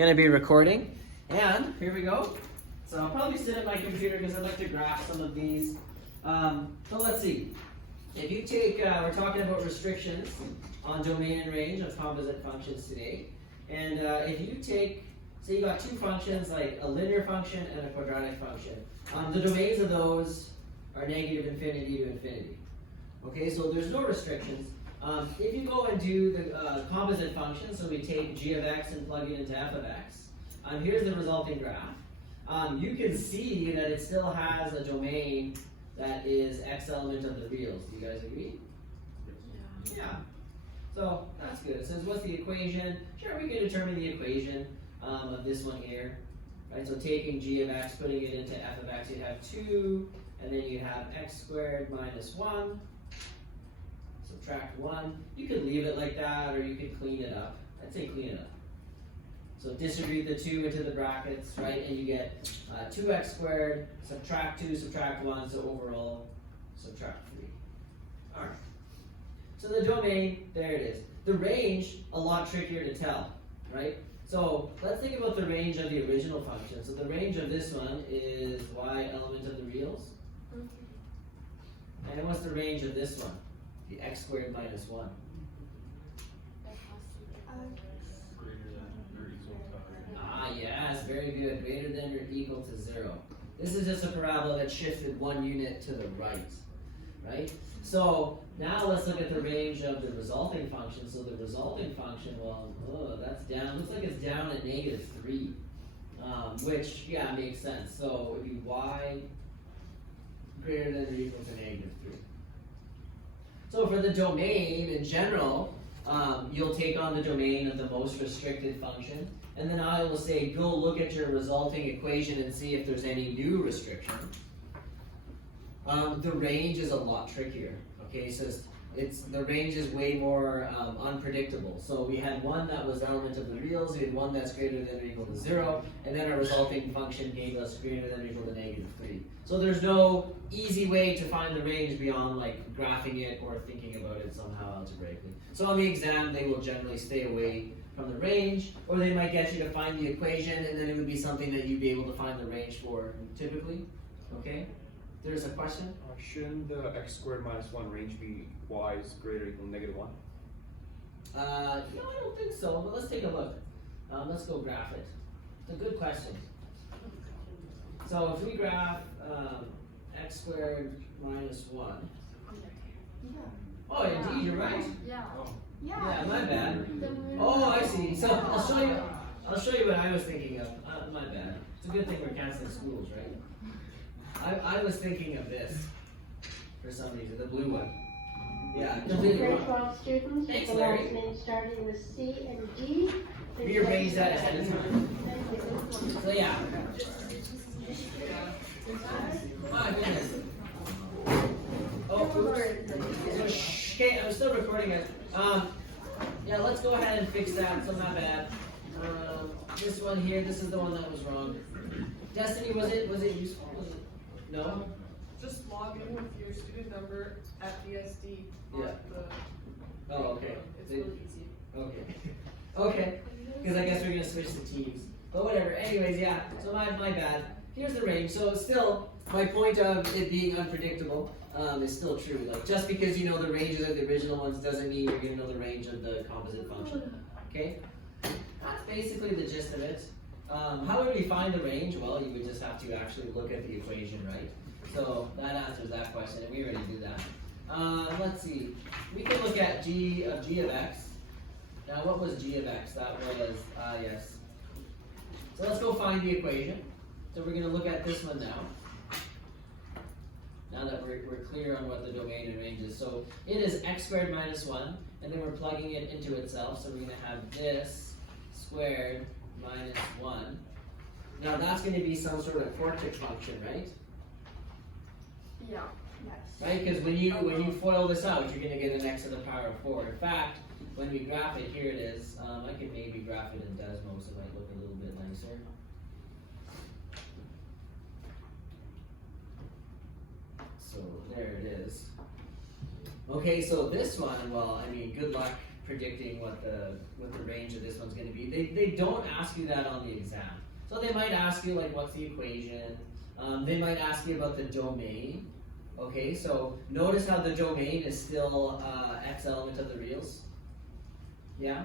going to be recording. And here we go. So I'll probably sit at my computer because I'd like to graph some of these. So let's see. If you take, we're talking about restrictions on domain and range of composite functions today. And if you take, say you got two functions like a linear function and a quadratic function. The domains of those are negative infinity to infinity. Okay, so there's no restrictions. If you go and do the composite function, so we take g of x and plug it into f of x, here's the resulting graph. You can see that it still has a domain that is x element of the reals. Do you guys agree? Yeah. So that's good. It says, what's the equation? Sure, we can determine the equation of this one here. Right, so taking g of x, putting it into f of x, you'd have 2, and then you'd have x squared minus 1. Subtract 1. You could leave it like that, or you could clean it up. I'd say clean it up. So distribute the 2 into the brackets, right, and you get 2x squared, subtract 2, subtract 1, so overall, subtract 3. All right. So the domain, there it is. The range, a lot trickier to tell, right? So let's think about the range of the original function. So the range of this one is y element of the reals. And what's the range of this one? The x squared minus 1. Yes, very good. Greater than or equal to 0. This is just a parabola that shifted 1 unit to the right? So now let's look at the range of the resulting function. So the resulting function, well, that's down. Looks like it's down at negative 3, which, yeah, makes sense. So it would be y greater than or equal to negative 3. So for the domain in general, you'll take on the domain of the most restricted function. And then I will say, go look at your resulting equation and see if there's any new restriction. The range is a lot trickier. Okay, so the range is way more unpredictable. So we had one that was element of the reals, we had one that's greater than or equal to 0, and then our resulting function gave us greater than or equal to negative 3. So there's no easy way to find the range beyond like graphing it or thinking about it somehow algebraically. So on the exam, they will generally stay away from the range, or they might get you to find the equation, and then it would be something that you'd be able to find the range for typically. Okay? There's a question? Shouldn't the x squared minus 1 range be y is greater or equal to negative 1? No, I don't think so, but let's take a look. Let's go graph it. It's a good question. So if we graph x squared minus 1. Oh, indeed, you're right. Yeah, my bad. Oh, I see. So I'll show you what I was thinking of. My bad. It's a good thing we're canceling schools, right? I was thinking of this for some reason, the blue one. Yeah, completely Grade wrong. 12 students, Thanks, the Larry. last name starting with C and D. We arranged that ahead of time. Thank you. So yeah. My goodness. Oh, oops. Okay, I'm still recording it. Yeah, let's go ahead and fix that, so not bad. This one here, this is the one that was wrong. Destiny, was it useful? No? Just log in with your student number at BSD on Yeah. the. Oh, okay. It's really easy. Okay. Okay. Because I guess we're gonna switch to teams. But whatever. Anyways, yeah. So my bad. Here's the range. So still, my point of it being unpredictable is still true. Like just because you know the ranges of the original ones doesn't mean you're gonna know the range of the composite function. Okay? That's basically the gist of it. How would we find the range? Well, you would just have to actually look at the equation, right? So that answers that question, and we already do that. Let's see. We can look at g of x. Now, what was g of x? That was, yes. So let's go find the equation. So we're going to look at this one now. Now that we're clear on what the domain and range is. So it is x squared minus 1, and then we're plugging it into itself. So we're going to have this squared minus 1. Now that's going to be some sort of quartic function, right? Yeah. Right? Because when you FOIL this out, you're going to get an x to the power of 4. In fact, when we graph it, here it is. I could maybe graph it in Desmos, so it might look a little bit nicer. So there it is. Okay, so this one, well, I mean, good luck predicting what the range of this one's going to be. They don't ask you that on the exam. So they might ask you like what's the equation. They might ask you about the domain. Okay, so notice how the domain is still x element of the reals. Yeah.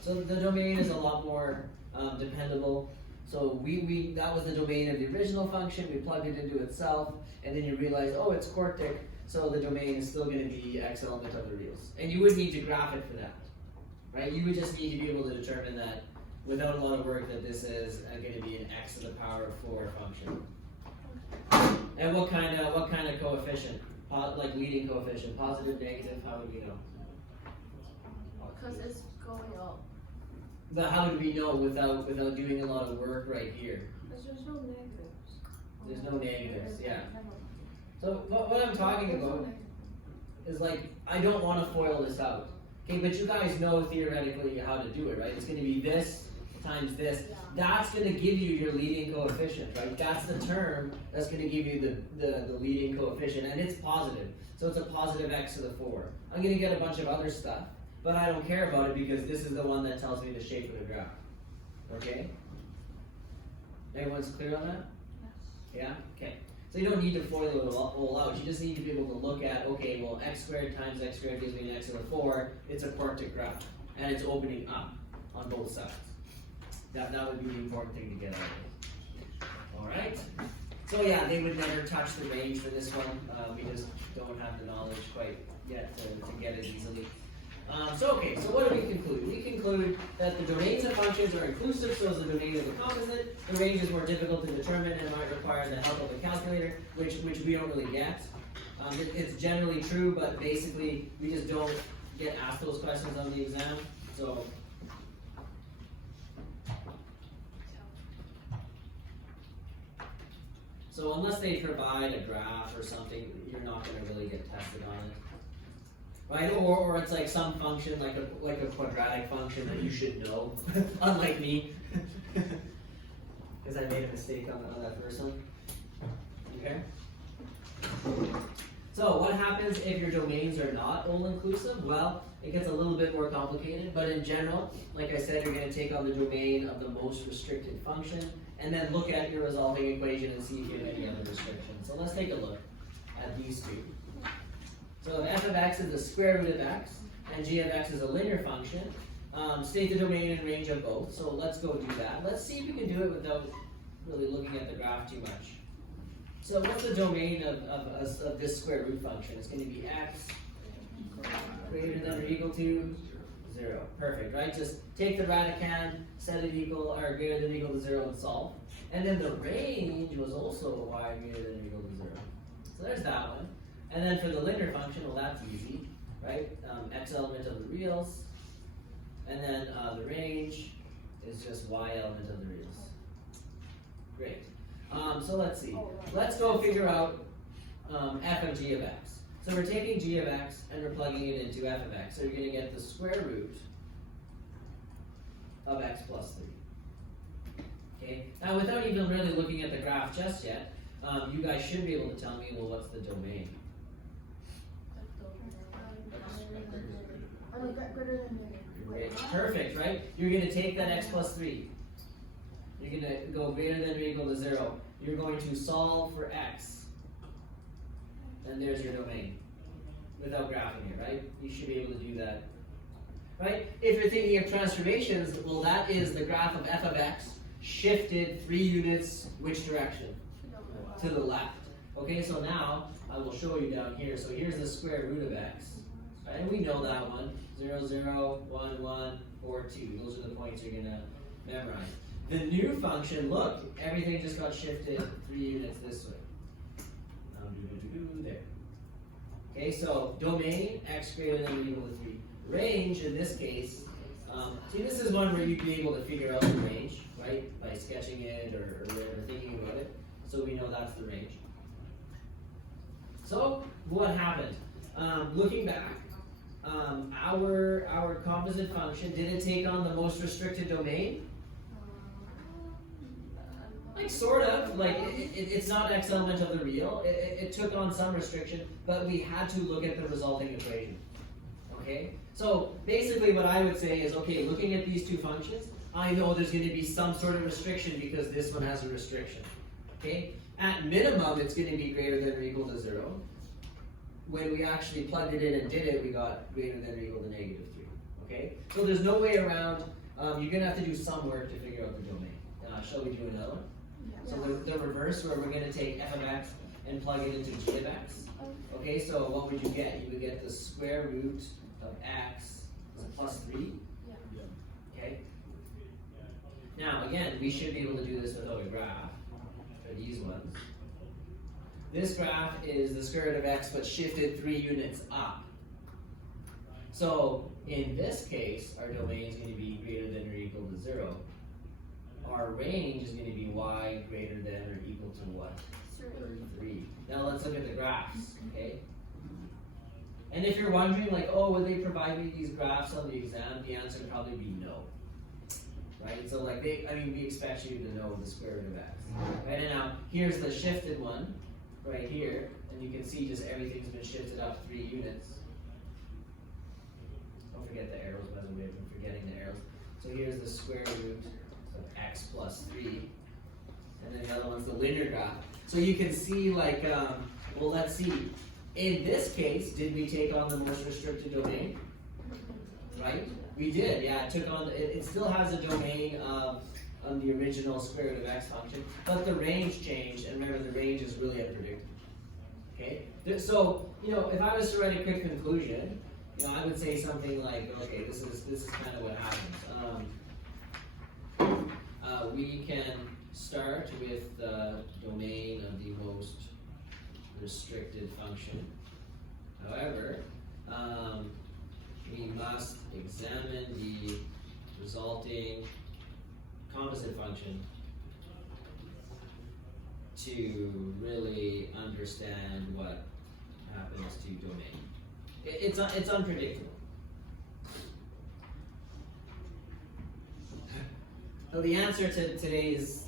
So the domain is a lot more dependable. So that was the domain of the original function. We plugged it into itself, and then you realize, oh, it's quartic. So the domain is still going to be x element of the reals. And you would need to graph it for that, right? You would just need to be able to determine that without a lot of work that this is going to be an x to the power of 4 function. And what kind of coefficient? Like leading coefficient, positive, negative, how would we know? Because it's going up. But how would we know without doing a lot of work right here? Because there's no negatives. There's no negatives, yeah. So what I'm talking about is like, I don't want to FOIL this out. Okay, but you guys know theoretically how to do it, right? It's going to be this times this. That's going to give you your leading coefficient, right? That's the term that's going to give you the leading coefficient, and it's positive. So it's a positive x to the 4. I'm going to get a bunch of other stuff, but I don't care about it because this is the one that tells me the shape of the graph. Okay? Everyone's clear on that? Yeah? Okay. So you don't need to FOIL it all out. You just need to be able to look at, okay, well, x squared times x squared gives me an x to the 4. It's a quartic graph, and it's opening up on both sides. That would be the important thing to get out of it. All right. So yeah, they would never touch the range for this one. We just don't have the knowledge quite yet to get it easily. So what do we conclude? We conclude that the domains of functions are inclusive, so is the domain of the composite. The range is more difficult to determine and might require the help of a calculator, which we don't really get. It's generally true, but basically we just don't get asked those questions on the exam. So unless they provide a graph or something, you're not going to really get tested on it. Right? Or it's like some function, like a quadratic function that you should know, unlike me. Because I made a mistake on that first one. Okay? So what happens if your domains are not all-inclusive? Well, it gets a little bit more complicated, but in general, like I said, you're going to take on the domain of the most restricted function, and then look at your resolving equation and see if you have any other restrictions. So let's take a look at these two. So if f of x is the square root of x, and g of x is a linear function, state the domain and range of both. So let's go do that. Let's see if we can do it without really looking at the graph too much. So what's the domain of this square root function? It's going to be x greater than or equal to 0. Perfect, right? Just take the radicand, set it equal or greater than or equal to 0 and solve. And then the range was also y greater than or equal to 0. So there's that one. And then for the linear function, well, that's easy, right? X element of the reals. And then the range is just y element of the reals. Great. So let's see. Let's go figure out f of g of x. So we're taking g of x and we're plugging it into f of x. So you're going to get the square root of x plus 3. Okay. Now, without even really looking at the graph just yet, you guys should be able to tell me, well, what's the domain? Great. Perfect, right? You're going to take that x plus 3. You're going to go greater than or equal to 0. You're going to solve for x. And there's your domain. Without graphing it, right? You should be able to do that. Right? If you're thinking of transformations, well, that is the graph of f of x shifted 3 units which direction? To the left. Okay, so now I will show you down here. So here's the square root of x. Right? And we know that one. 0, 0, 1, 1, 4, 2. Those are the points you're going to memorize. The new function, look, everything just got shifted 3 units this way. There. Okay, so domain, x greater than or equal to 3. Range, in this case, see, this is one where you'd be able to figure out the range, right? By sketching it or thinking about it. So we know that's the range. So, what happened? Looking back, our composite function, did it take on the most restricted domain? Like, sort of. Like, it's not x element of the real. It took on some restriction, but we had to look at the resulting equation. Okay? So basically what I would say is, okay, looking at these two functions, I know there's going to be some sort of restriction because this one has a restriction. Okay? At minimum, it's going to be greater than or equal to 0. When we actually plugged it in and did it, we got greater than or equal to -3. Okay? So there's no way around. You're going to have to do some work to figure out the domain. Shall we do another one? So the reverse, where we're going to take f of x and plug it into g of x. Okay, so what would you get? You would get the square root of x plus 3. Okay? Now, again, we should be able to do this without a graph for these ones. This graph is the square root of x, but shifted 3 units up. So, in this case, our domain is going to be greater than or equal to 0. Our range is going to be y greater than or equal to what? 3. Now let's look at the graphs, okay? And if you're wondering, like, oh, will they provide me these graphs on the exam? The answer would probably be no. Right? So, like, we expect you to know the square root of x. Right? And now, here's the shifted one, right here. And you can see just everything's been shifted up 3 units. Don't forget the arrows, by the way. I'm forgetting the arrows. So here's the square root of x plus 3. And then the other one's the linear graph. So you can see, like, well, let's see. In this case, did we take on the most restricted domain? Right? We did, yeah. It took on. It still has a domain of the original square root of x function, but the range changed. And remember, the range is really unpredictable. Okay. So if I was to write a quick conclusion, I would say something like, okay, this is kind of what happens. We can start with the domain of the most restricted function. However, we must examine the resulting composite function to really understand what happens to domain. It's unpredictable. So the answer to today's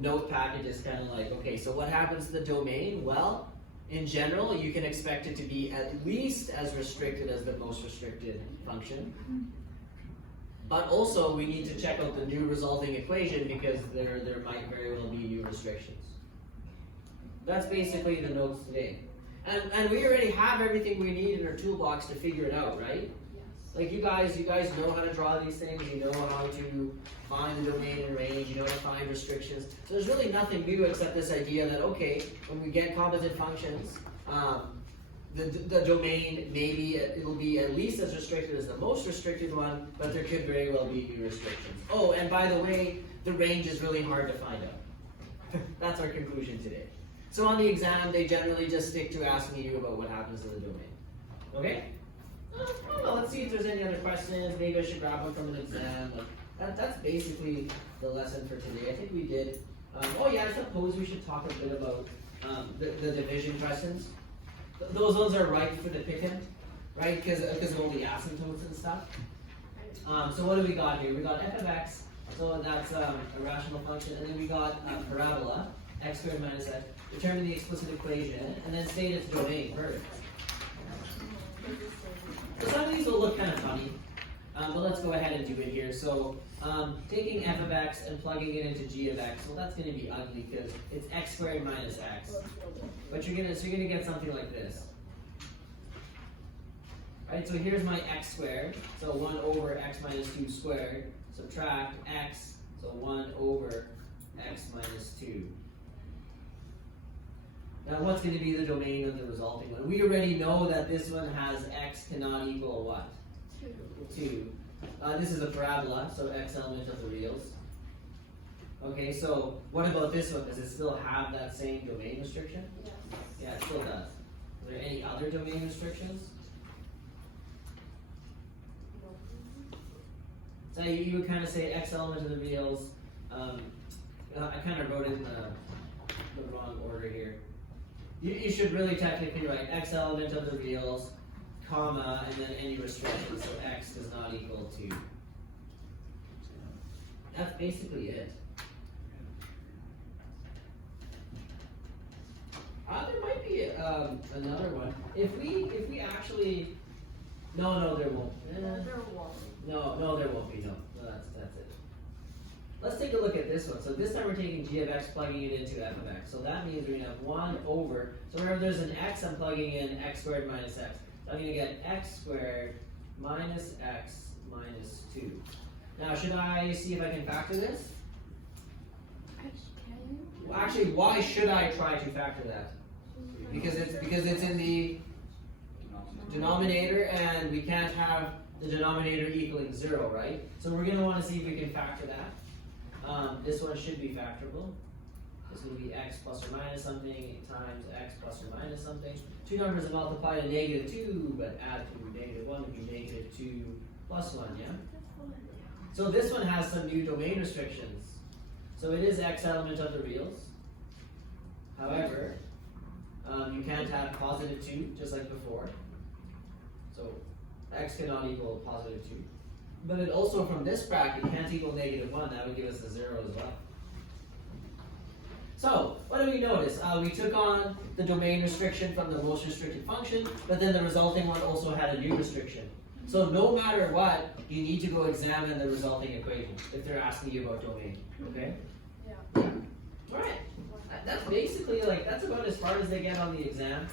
note package is kind of like, okay, so what happens to the domain? Well, in general, you can expect it to be at least as restricted as the most restricted function. But also, we need to check out the new resulting equation because there might very well be new restrictions. That's basically the notes today. And we already have everything we need in our toolbox to figure it out, right? Like you guys know how to draw these things, you know how to find the domain and range, you know how to find restrictions. So there's really nothing new except this idea that, okay, when we get composite functions, the domain, maybe it'll be at least as restricted as the most restricted one, but there could very well be new restrictions. Oh, and by the way, the range is really hard to find out. That's our conclusion today. So on the exam, they generally just stick to asking you about what happens to the domain. Okay? Well, let's see if there's any other questions. Maybe I should grab one from an exam. That's basically the lesson for today. I think we did. Oh yeah, I suppose we should talk a bit about the division questions. Those ones are ripe for the picking, right? Because of all the asymptotes and stuff. So what do we got here? We got f of x, so that's a rational function, and then we got parabola, x squared minus x. Determine the explicit equation, and then state its domain. Perfect. So some of these will look kind of funny, but let's go ahead and do it here. So taking f of x and plugging it into g of x, well that's going to be ugly because it's x squared minus x. But you're gonna get something like this. Right, so here's my x squared, so 1 over x minus 2 squared, subtract x, so 1 over x minus 2. Now what's going to be the domain of the resulting one? We already know that this one has x cannot equal what? 2. This is a parabola, so x element of the reals. Okay, so what about this one? Does it still have that same domain restriction? Yes. Yeah, it still does. Are there any other domain restrictions? So you would kind of say x element of the reals. I kind of wrote it in the wrong order here. You should really technically write x element of the reals, comma, and then any restriction, so x does not equal 2. That's basically it. There might be another one. If we actually No, there won't. There won't. No, there won't be. No, that's it. Let's take a look at this one. So this time we're taking g of x, plugging it into f of x. So that means we're gonna have 1 over. So remember, there's an x. I'm plugging in x squared minus x. So I'm gonna get x squared minus x minus 2. Now, should I see if I can factor this? Well, actually, why should I try to factor that? Because it's in the denominator, and we can't have the denominator equaling 0, right? So we're going to want to see if we can factor that. This one should be factorable. This will be x plus or minus something times x plus or minus something. Two numbers that multiply to -2, but add to -1 would be -2 plus 1, yeah? So this one has some new domain restrictions. So it is x element of the reals. However, you can't have +2, just like before. So x cannot equal +2. But it also, from this bracket, can't equal -1. That would give us a 0 as well. So, what do we notice? We took on the domain restriction from the most restricted function, but then the resulting one also had a new restriction. So no matter what, you need to go examine the resulting equation if they're asking you about domain, okay? Yeah. Alright, that's basically that's about as far as they get on the exam.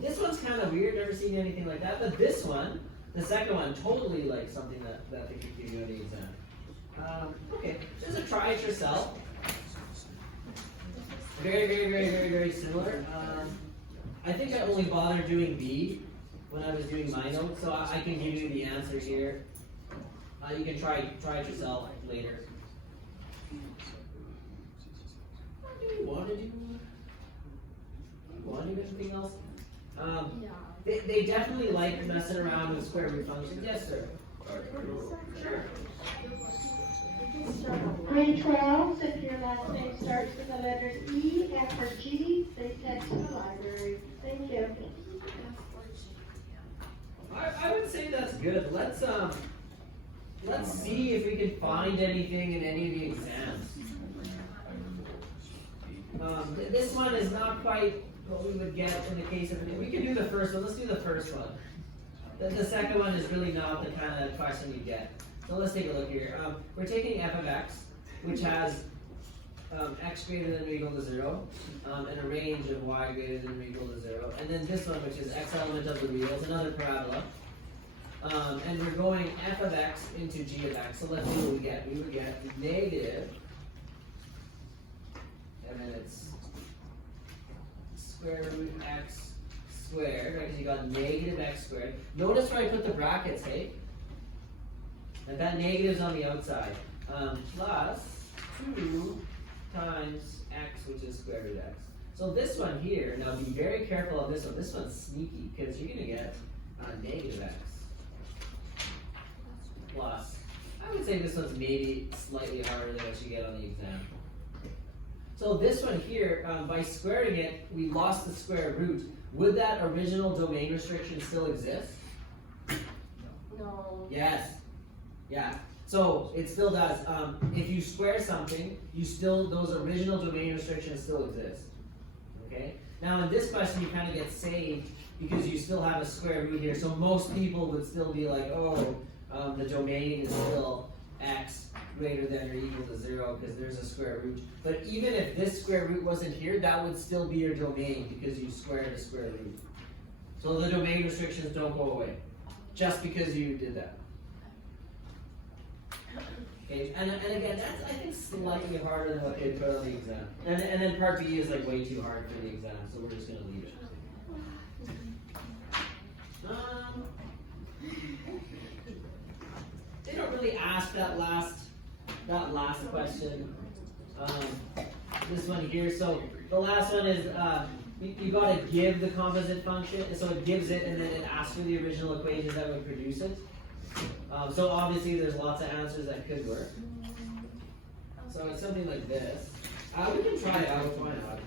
This one's kind of weird, never seen anything like that, but this one, the second one, totally like something that they could give you on the exam. Okay, just a try it yourself. Very similar. I think I only bothered doing B when I was doing my notes, so I can give you the answer here. You can try it yourself later. Do you want to do? Anything else? They definitely like messing around with square root functions. Yes, sir. Sure. Grade 12, if your last name starts with the letters E, F, or G, please head to the library. Thank you. I would say that's good. Let's see if we can find anything in any of the exams. This one is not quite what we would get in the case of. We can do the first one. Let's do the first one. The second one is really not the kind of question you get. So let's take a look here. We're taking f of x, which has x greater than or equal to 0, and a range of y greater than or equal to 0. And then this one, which is x element of the reals, another parabola. And we're going f of x into g of x. So let's see what we get. We would get negative, and then it's square root x squared, right? Because you got negative x squared. Notice where I put the brackets, hey? And that negative's on the outside. Plus 2 times x, which is square root x. So this one here, now be very careful of this one. This one's sneaky, because you're going to get negative x. Plus, I would say this one's maybe slightly harder than what you get on the exam. So this one here, by squaring it, we lost the square root. Would that original domain restriction still exist? No. Yes. Yeah. So it still does. If you square something, those original domain restrictions still exist. Okay? Now in this question you kind of get saved because you still have a square root here. So most people would still be like, oh, the domain is still x greater than or equal to 0 because there's a square root. But even if this square root wasn't here, that would still be your domain because you squared a square root. So the domain restrictions don't go away just because you did that. Okay, and again, that's I think slightly harder than what they put on the exam. And then part B is like way too hard for the exam, so we're just gonna leave it. They don't really ask that last question. This one here. So the last one is you gotta give the composite function, so it gives it, and then it asks for the original equations that would produce it. So obviously there's lots of answers that could work. So it's something like this. We can try it out, why not?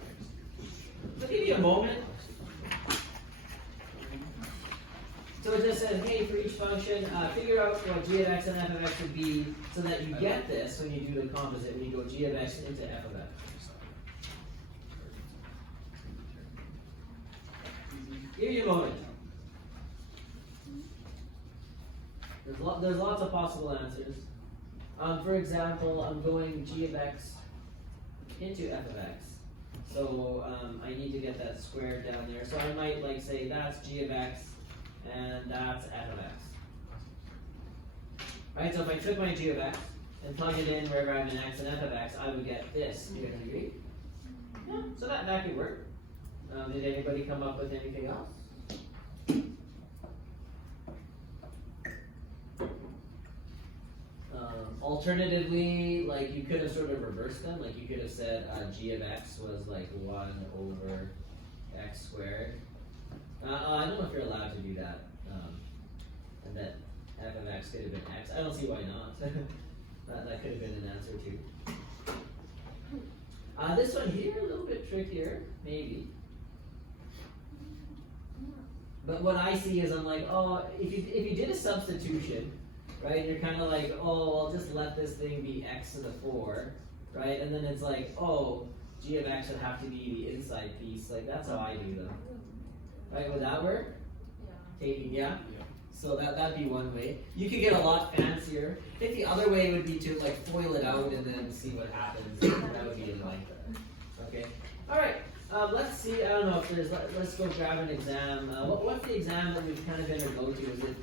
So give you a moment. So it just says, hey, for each function, figure out what g of x and f of x would be so that you get this when you do the composite, when you go g of x into f of x. Give you a moment. There's lots of possible answers. For example, I'm going g of x into f of x. So I need to get that squared down there. So I might like say that's g of x and that's f of x. Right, so if I took my g of x and plug it in wherever I have an x and f of x, I would get this. Do you guys agree? Yeah, so that could work. Did anybody come up with anything else? Alternatively, like you could have sort of reversed them. Like you could have said g of x was like 1 over x squared. I don't know if you're allowed to do that. And that f of x could have been x. I don't see why not. that could have been an answer too. This one here, a little bit trickier, maybe. But what I see is I'm like, oh, if you did a substitution, right, you're kind of like, oh, I'll just let this thing be x to the 4, right? And then it's like, oh, g of x would have to be the inside piece. Like, that's how I do them. Right, would that work? Yeah. Taking, yeah? So that'd be one way. You could get a lot fancier. I think the other way would be to like foil it out and then see what happens. That would be in like that. Okay. All right. Let's see. I don't know if there's. Let's go grab an exam. What's the exam that we've kind of been to go to? Is it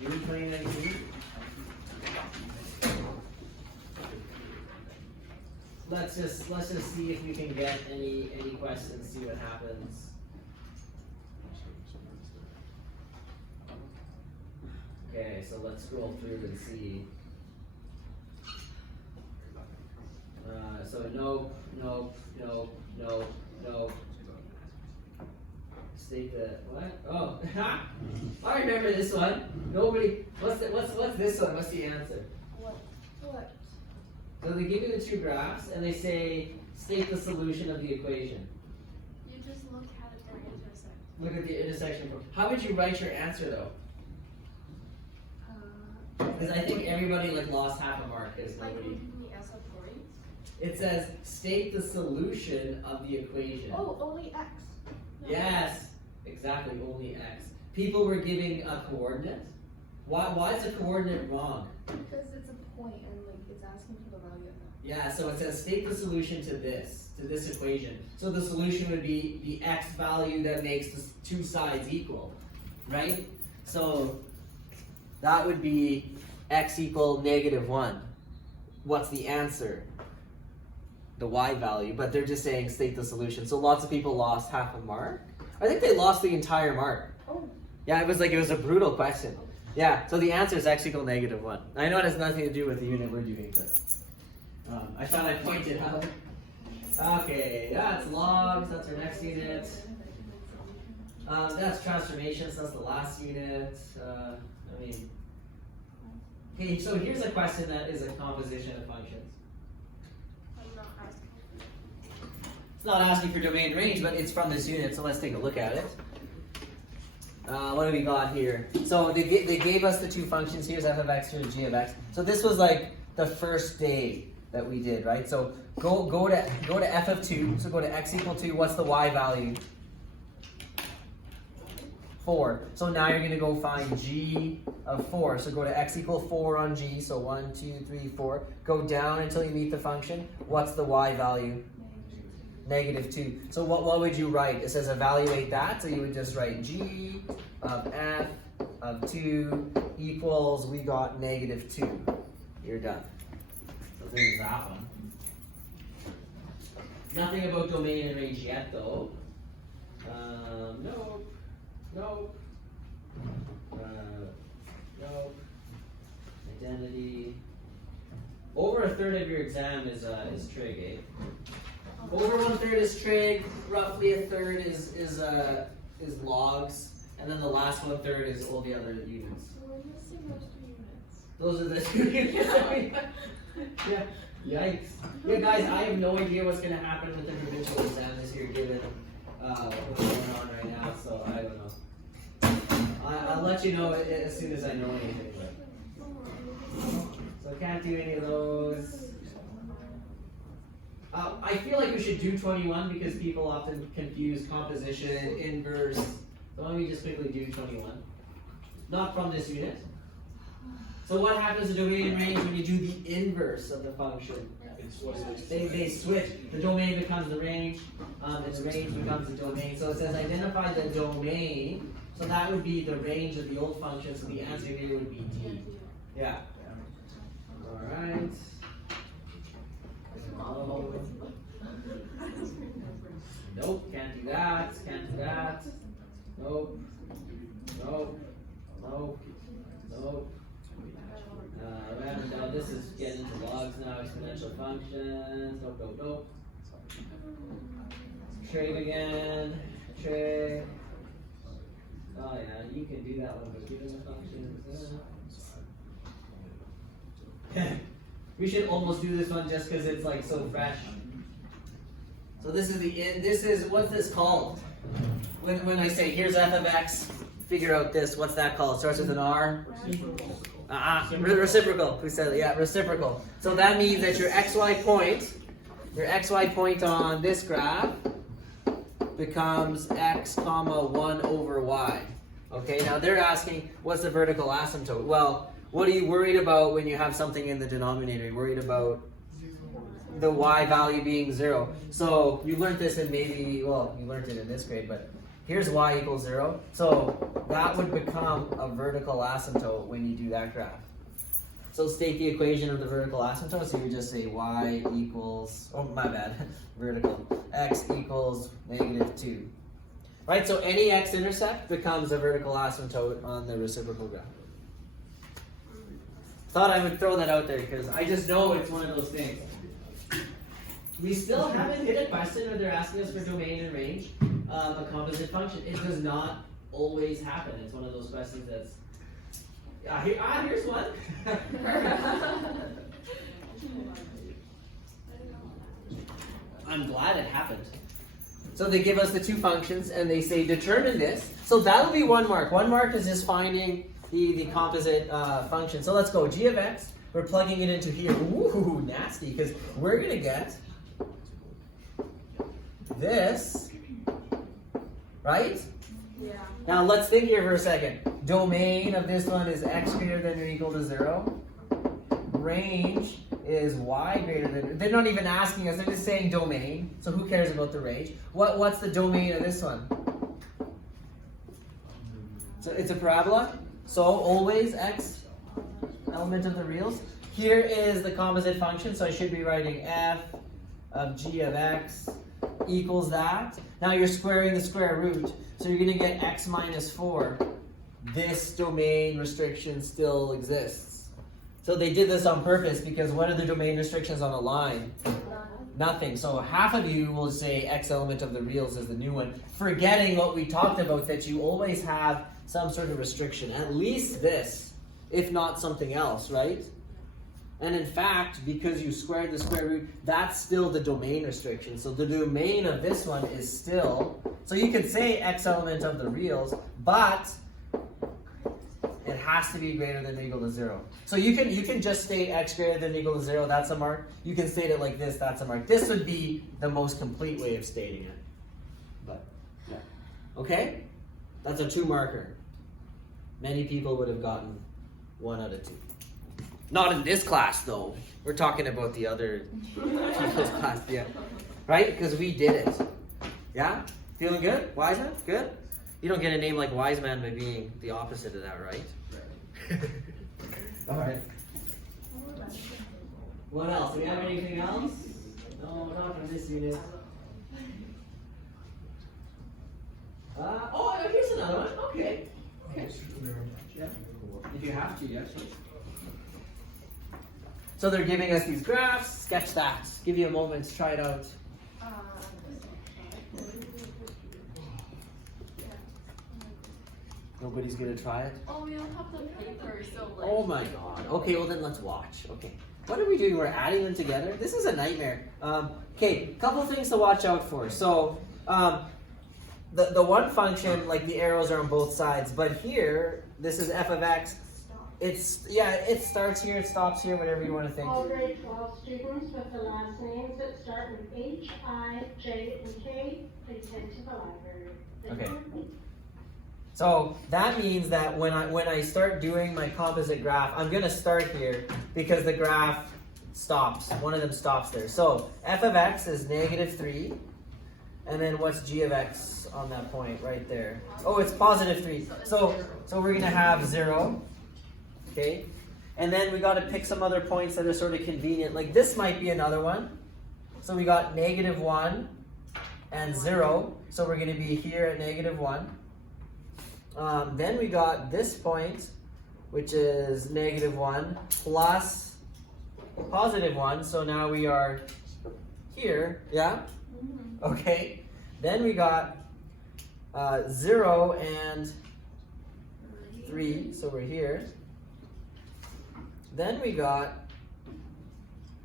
June 2019? Let's just see if we can get any questions. See what happens. Okay, so let's scroll through and see. So nope. State the what? Oh, I remember this one. Nobody. What's this one? What's the answer? What? So they give you the two graphs and they say state the solution of the equation. You just look at it, their intersect. Look at the intersection point. How would you write your answer though? Because I think everybody like lost half a mark because Like, nobody. me as a point. It says state the solution of the equation. Oh, only x. No. Yes, exactly, only x. People were giving a coordinate. Why is a coordinate wrong? Because it's a point and like it's asking for the value of that. Yeah, so it says state the solution to this equation. So the solution would be the x value that makes the two sides equal, right? So that would be x equal -1. What's the answer? The y value, but they're just saying state the solution. So lots of people lost half a mark. I think they lost the entire mark. Oh. Yeah, it was a brutal question. Yeah, so the answer is x equal -1. I know it has nothing to do with the unit we're doing, but I thought I'd point it out. Okay, that's logs, that's our next unit. That's transformations, that's the last unit. Okay, so here's a question that is a composition of functions. I'm not asking. It's not asking for domain range, but it's from this unit, so let's take a look at it. What do we got here? So they gave us the two functions. Here's f of x, here's g of x. So this was like the first day that we did, right? So go to f of 2. So go to x equal 2. What's the y value? 4. So now you're going to go find g of 4. So go to x equal 4 on g. So 1, 2, 3, 4. Go down until you meet the function. What's the y value? -2. So what would you write? It says evaluate that. So you would just write g of f of 2 equals, we got -2. You're done. So there's that one. Nothing about domain and range yet though. Nope. Nope. Nope. Identity. Over a third of your exam is trig, eh? Over 1/3 is trig. Roughly a third is logs, and then the last 1/3 is all the other units. So we're missing those 2 units. Those are the 2 units. Yeah. Yikes. Yeah, guys, I have no idea what's going to happen with the provincial exam this year, given what's going on right now. So I don't know. I'll let you know as soon as I know anything. But. So I can't do any of those. I feel like we should do 21 because people often confuse composition, inverse. So why don't we just quickly do 21? Not from this unit. So what happens to domain and range when you do the inverse of the function? They switch. The domain becomes the range, and the range becomes the domain. So it says identify the domain. So that would be the range of the old function. So the answer here would be D. Yeah. All right. Oh. Nope, can't do that. Can't do that. Nope. Nope. Nope. Nope. Now this is getting into logs now, exponential functions. Nope, nope, nope. Trig again. Trig. Oh yeah, you can do that one, but given the functions. We should almost do this one just because it's like so fresh. So this is the end. This is, what's this called? When I say here's f of x, figure out this. What's that called? It starts with an R. Reciprocal. Who said it? Yeah, reciprocal. So that means that your xy point on this graph becomes x comma 1 over y. Okay, now they're asking what's the vertical asymptote? Well, what are you worried about when you have something in the denominator? You're worried about the y value being 0. So you learned this in maybe, well, you learned it in this grade, but here's y equals 0. So that would become a vertical asymptote when you do that graph. So state the equation of the vertical asymptote. So you would just say y equals, oh my bad, vertical, x equals -2. Right, so any x-intercept becomes a vertical asymptote on the reciprocal graph. Thought I would throw that out there because I just know it's one of those things. We still haven't hit a question where they're asking us for domain and range of a composite function. It does not always happen. It's one of those questions that's... here's one. I'm glad it happened. So they give us the two functions and they say determine this. So that'll be 1 mark. 1 mark is just finding the composite function. So let's go. G of x, we're plugging it into here. Ooh, nasty, because we're going to get this, right? Yeah. Now let's think here for a second. Domain of this one is x greater than or equal to 0. Range is y greater than, they're not even asking us, they're just saying domain. So who cares about the range? What's the domain of this one? So it's a parabola. So always x element of the reals. Here is the composite function, so I should be writing f of g of x equals that. Now you're squaring the square root, so you're going to get x minus 4. This domain restriction still exists. So they did this on purpose because what are the domain restrictions on a line? Nothing. So half of you will say x element of the reals is the new one, forgetting what we talked about, that you always have some sort of restriction, at least this, if not something else, right? And in fact, because you squared the square root, that's still the domain restriction. So the domain of this one is still, so you could say x element of the reals, but it has to be greater than or equal to 0. So you can just state x greater than or equal to 0, that's a mark. You can state it like this, that's a mark. This would be the most complete way of stating it. But, yeah. Okay? That's a 2 marker. Many people would have gotten 1 out of 2. Not in this class, though. We're talking about the other people's class, yeah. Right? Because we did it. Yeah? Feeling good? Wise man? Good? You don't get a name like Wise Man by being the opposite of that, right? Right. All right. What else? Do we have anything else? No, not from this unit. Oh, here's another one. Okay. Yeah. If you have to, yes. So they're giving us these graphs. Sketch that. Give you a moment to try it out. Nobody's gonna try it? Oh, we don't have the paper, so like... Oh my god. Okay, well then let's watch. Okay. What are we doing? We're adding them together? This is a nightmare. Okay, couple things to watch out for. So, the one function, like the arrows are on both sides, but here, this is f of x. It starts here, it stops here, whatever you want to think. All grade 12 students with the last names that start with H, I, J, and K, please head to the library. Okay. So that means that when I start doing my composite graph, I'm gonna start here because the graph stops. One of them stops there. So f of x is -3, and then what's g of x on that point right there? Oh, it's +3. So we're gonna have 0. Okay, and then we got to pick some other points that are sort of convenient. Like this might be another one. So we got -1 and 0. So we're going to be here at -1. Then we got this point, which is -1 plus +1. So now we are here, yeah? Okay. Then we got 0 and 3. So we're here. Then we got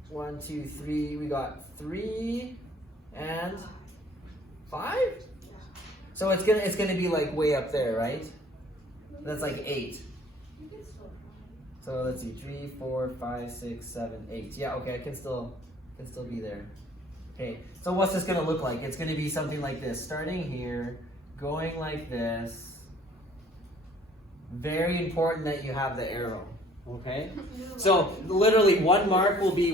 1, 2, 3. We got 3 and 5. So it's gonna be like way up there, right? That's like 8. So let's see, 3, 4, 5, 6, 7, 8. Yeah, okay, I can still be there. Okay, so what's this gonna look like? It's gonna be something like this, starting here, going like this. Very important that you have the arrow. Okay, so literally one mark will be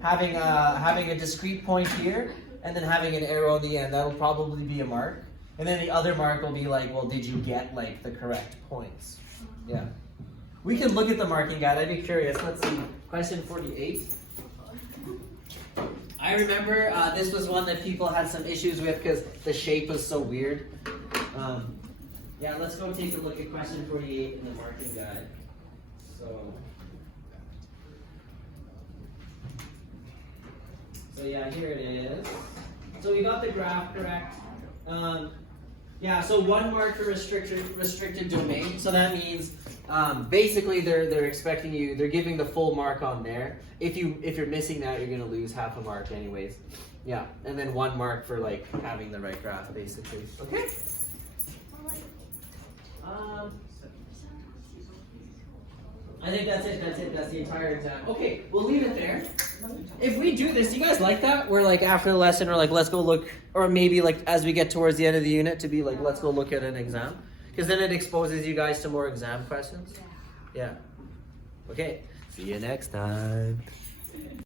having a discrete point here, and then having an arrow in the end. That'll probably be a mark, and then the other mark will be like, well, did you get like the correct points? Yeah, we can look at the marking guide. I'd be curious. Let's see, question 48. I remember this was one that people had some issues with because the shape was so weird. Yeah, let's go take a look at question 48 in the marking guide. So yeah, here it is. So we got the graph correct. Yeah, so 1 mark for restricted domain. So that means basically they're expecting you, they're giving the full mark on there. If you're missing that, you're gonna lose half a mark anyways. Yeah, and then 1 mark for like having the right graph basically. Okay. I think that's it. That's the entire exam. Okay, we'll leave it there. If we do this, do you guys like that? We're like after the lesson, or like let's go look, or maybe like as we get towards the end of the unit, to be like let's go look at an exam, because then it exposes you guys to more exam questions. Yeah. Okay. See you next time.